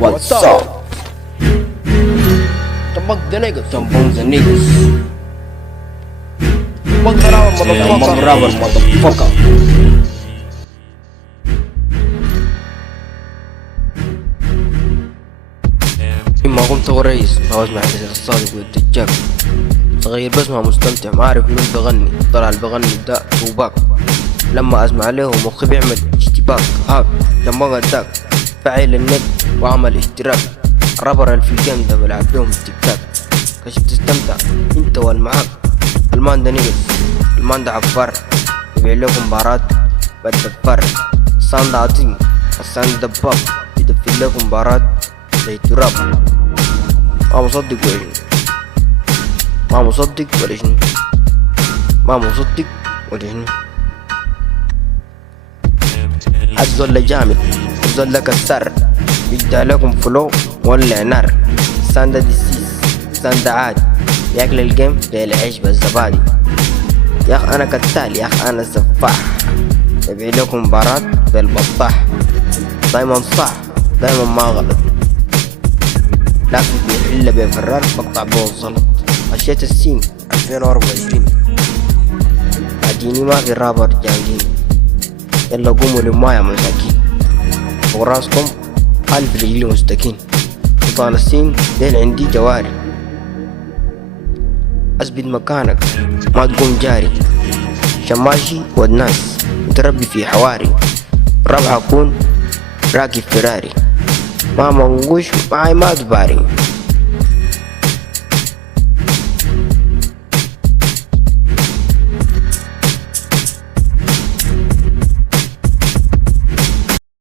What's up? Tambag the niggas. Tambang the niggas. Tambang the rapper, motherfucker. ما قمت ورئيس فوز مع الصادق والدجال صغير بس ما مستمتع ما عارف مين بغني طلع اللي بغني ده توباك لما اسمع له مخي بيعمل اشتباك هاك لما داك فعيل النت واعمل اشتراك الرابر في الجيم ده بلعب بيهم التيك تاك كشف تستمتع انت والمعاك المان ده نيجس المان ده عفار يبيع لكم بارات بالدفار الصان ده عظيم الصان دباب يدفل لكم بارات زي التراب ما مصدق ولا شنو ما مصدق ولا شنو ما مصدق ولا شنو الزول جامد الزول كسر يجدع لكم فلو ولا نار ساندا ديسيس ساندا عادي ياكل الجيم زي العيش بالزبادي يا اخ انا كتال يا اخ انا سفاح يبيع لكم مباراة بالبطاح دايما صح دايما ما غلط لكن بيحل بفرار بقطع به الزلط مشيت السين 2024 اديني ما في رابر جانجين يلا قوموا لما يا مساكين وراسكم ألف رجلي مستكين وطال السين ديل عندي جواري اثبت مكانك ما تقوم جاري شماشي والناس متربي في حواري ربح اكون راكب فراري ما منقوش معاي ما تباري